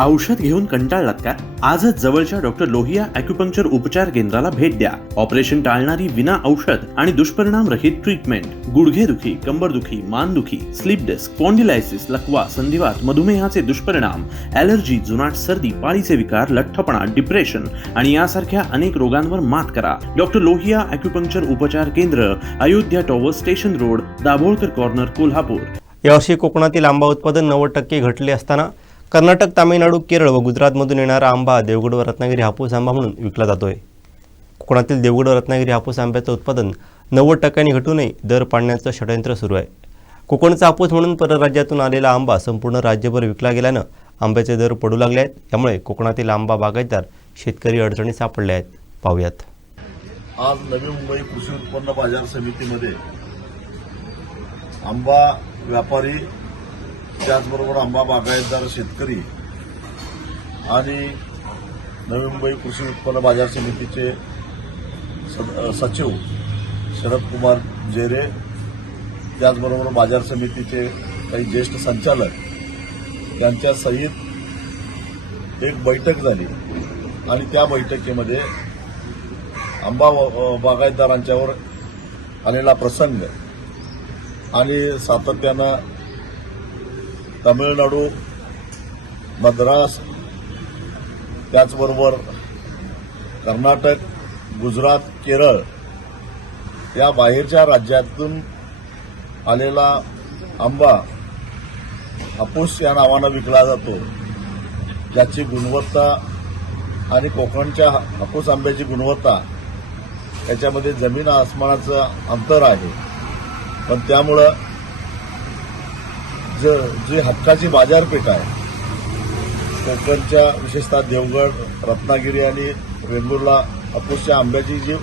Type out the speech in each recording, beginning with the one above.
औषध घेऊन कंटाळलात का? आजच जवळच्या डॉक्टर लोहिया ॲक्युपंक्चर उपचार केंद्राला भेट द्या. ऑपरेशन टाळणारी विना औषध आणि दुष्परिणाम रहित ट्रीटमेंट. गुडघेदुखी, कंबरदुखी, मानदुखी, स्लीप डिस्क, स्पॉन्डिलायसिस, लकवा, संधिवात, मधुमेहाचे दुष्परिणाम, ॲलर्जी, जुनाट सर्दी, पाळीचे विकार, लठ्ठपणा, डिप्रेशन आणि यासारख्या अनेक रोगांवर मात करा. डॉक्टर लोहिया ॲक्युपंक्चर उपचार केंद्र, Ayodhya tower, station road, Dabholkar corner, Kolhapur. यावर्षी कोकणातील आंबा उत्पादन 90% घटले असताना कर्नाटक, तामिळनाडू, केरळ व गुजरातमधून येणारा आंबा देवगड व रत्नागिरी हापूस आंबा म्हणून विकला जातोय. कोकणातील देवगड व रत्नागिरी हापूस आंब्याचं उत्पादन 90% घटू नये दर पाडण्याचं षडयंत्र सुरू आहे. कोकणचा हापूस म्हणून परराज्यातून आलेला आंबा संपूर्ण राज्यभर विकला गेल्यानं आंब्याचे दर पडू लागले आहेत. त्यामुळे कोकणातील आंबा बागायतदार शेतकरी अडचणीत सापडले आहेत. पाहूयात. आज नवी मुंबई कृषी उत्पन्न बाजार समितीमध्ये आंबा व्यापारी, त्याचबरोबर आंबा बागायतदार शेतकरी आणि नवी मुंबई कृषी उत्पन्न बाजार समितीचे सचिव शरद कुमार जेरे, त्याचबरोबर बाजार समितीचे काही ज्येष्ठ संचालक यांच्या सहित एक बैठक झाली आणि त्या बैठकीमध्ये आंबा बागायतदारांच्यावर आलेला प्रसंग आणि सातत्यानं तामिळनाडू, मद्रास, त्याचबरोबर कर्नाटक, गुजरात, केरळ या बाहेरच्या राज्यातून आलेला आंबा हापूस या नावानं विकला जातो. ज्याची गुणवत्ता आणि कोकणच्या हापूस आंब्याची गुणवत्ता याच्यामध्ये जमीन आसमानाचं अंतर आहे. पण त्यामुळं जी हक्काची बाजारपेठ आहे कोकणच्या, विशेषतः देवगड, रत्नागिरी आणि वेंगुर्ला हापूसच्या आंब्याची जी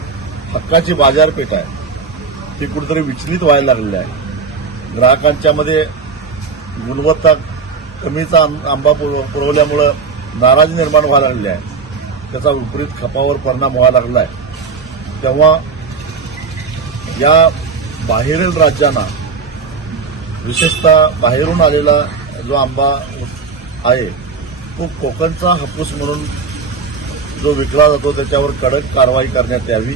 हक्काची बाजारपेठ आहे ती कुठेतरी विचलित व्हायला लागलेली आहे. ग्राहकांच्यामध्ये गुणवत्ता कमीचा आंबा पुरवल्यामुळं नाराजी निर्माण व्हायला लागली आहे. त्याचा विपरीत खपावर परिणाम व्हायला लागला आहे. तेव्हा या बाहेरील राज्यांना, विशेषतः बाहेरून आलेला जो आंबा आहे तो कोकणचा हापूस म्हणून जो विकला जातो त्याच्यावर कडक कारवाई करण्यात यावी.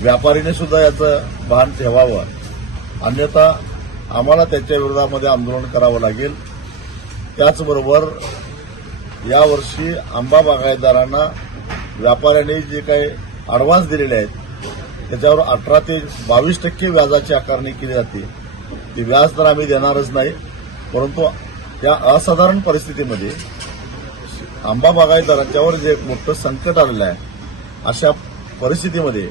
व्यापारीने सुद्धा याचं भान ठेवावं, अन्यथा आम्हाला त्याच्या विरोधामध्ये आंदोलन करावं लागेल. त्याचबरोबर यावर्षी आंबा बागायतदारांना व्यापाऱ्यांनी जे काही अॅडव्हान्स दिलेले आहेत त्याच्यावर 18 ते 22% व्याजाची आकारणी केली जाते. ते व्याज तर आम्ही देणारच नाही, परंतु या असाधारण परिस्थितीमध्ये आंबा बागायतदारांच्यावर जे मोठं संकट आलेलं आहे अशा परिस्थितीमध्ये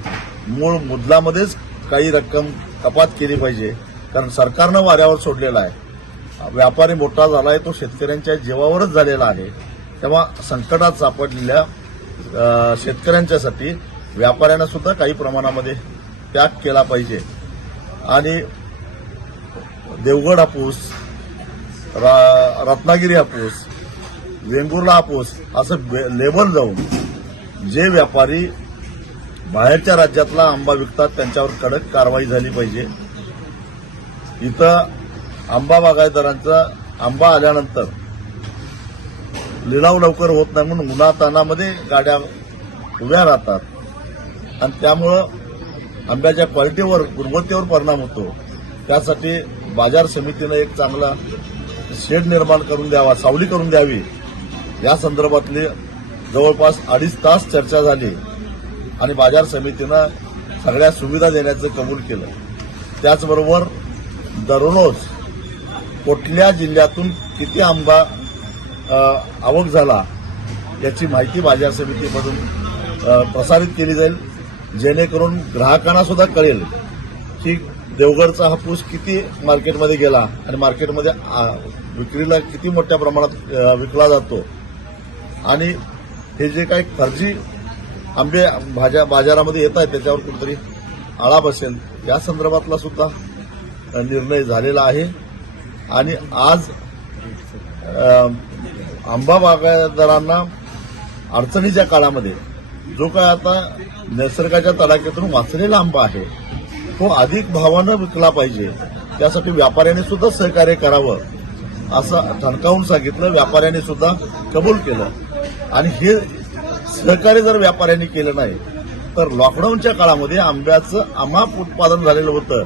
मूळ मुद्दलामध्येच काही रक्कम कपात केली पाहिजे. कारण सरकारनं वाऱ्यावर सोडलेला आहे. व्यापारी मोठा झाला आहे तो शेतकऱ्यांच्या जीवावरच झालेला आहे. तेव्हा संकटात सापडलेल्या शेतकऱ्यांच्यासाठी व्यापाऱ्यांना सुद्धा काही प्रमाणामध्ये त्याग केला पाहिजे. आणि देवगड हापूस, रत्नागिरी हापूस, वेंगुर्ला हापूस असं लेबल जाऊन जे व्यापारी बाहेरच्या राज्यातला आंबा विकतात त्यांच्यावर कडक कारवाई झाली पाहिजे. इथं आंबा बागायतदारांचा आंबा आल्यानंतर लिलाव लवकर होत नाही म्हणून उन्हातानामध्ये गाड्या उभ्या राहतात आणि त्यामुळं आंब्याच्या क्वालिटीवर, गुणवत्तेवर परिणाम होतो. त्यासाठी बाजार समितीनं एक चांगला शेड निर्माण करून द्यावा, सावली करून द्यावी. या संदर्भातली जवळपास 2.5 तास चर्चा झाली आणि बाजार समितीनं सगळ्या सुविधा देण्याचं कबूल केलं. त्याचबरोबर दररोज कुठल्या जिल्ह्यातून किती आंबा आवक झाला याची माहिती बाजार समितीमधून प्रसारित केली जाईल, जेणेकरून ग्राहकांना सुद्धा कळेल की देवगडचा हापूस किती मार्केटमध्ये गेला आणि मार्केटमध्ये विक्रीला किती मोठ्या प्रमाणात विकला जातो. आणि हे जे काही खर्ची आंबे बाजारामध्ये येत आहेत त्याच्यावर कुठेतरी आळा बसेल या संदर्भातला सुद्धा निर्णय झालेला आहे. आणि आज आंबा बागायतदारांना अडचणीच्या काळामध्ये जो काय आता निसर्गाच्या तडाख्यातून वाचलेला आंबा आहे तो अधिक भावानं विकला पाहिजे. त्यासाठी व्यापाऱ्यांनी सुद्धा सहकार्य करावं. असं ठणकावून सांगितलं. व्यापाऱ्यांनी सुद्धा कबूल केलं. आणि हे सहकार्य जर व्यापाऱ्यांनी केलं नाही तर लॉकडाऊनच्या काळामध्ये आंब्याचं अमाप उत्पादन झालेलं होतं.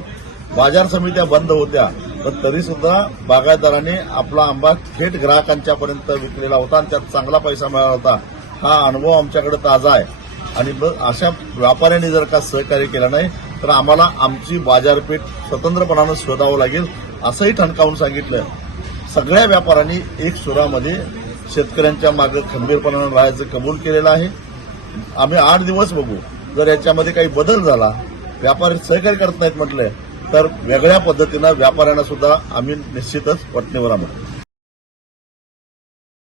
बाजार समित्या बंद होत्या, पण तरी सुद्धा बागायतदारांनी आपला आंबा थेट ग्राहकांच्यापर्यंत विकलेला होता आणि त्यात चांगला पैसा मिळाला होता. हा अनुभव आमच्याकडे ताजा आहे. आणि अशा व्यापाऱ्यांनी जर का सहकार्य केलं नाही तर आम्हाला आमची बाजारपेठ स्वतंत्रपणानं शोधावं लागेल, असंही ठणकावून सांगितलं. सगळ्या व्यापाऱ्यांनी एक सुरामध्ये शेतकऱ्यांच्या मागे खंबीरपणानं राहायचं कबूल केलेलं आहे. आम्ही 8 दिवस बघू. जर याच्यामध्ये काही बदल झाला, व्यापारी सहकार्य करत नाहीत म्हटलं तर वेगळ्या पद्धतीनं व्यापाऱ्यांना सुद्धा आम्ही निश्चितच पटणीवर आणू.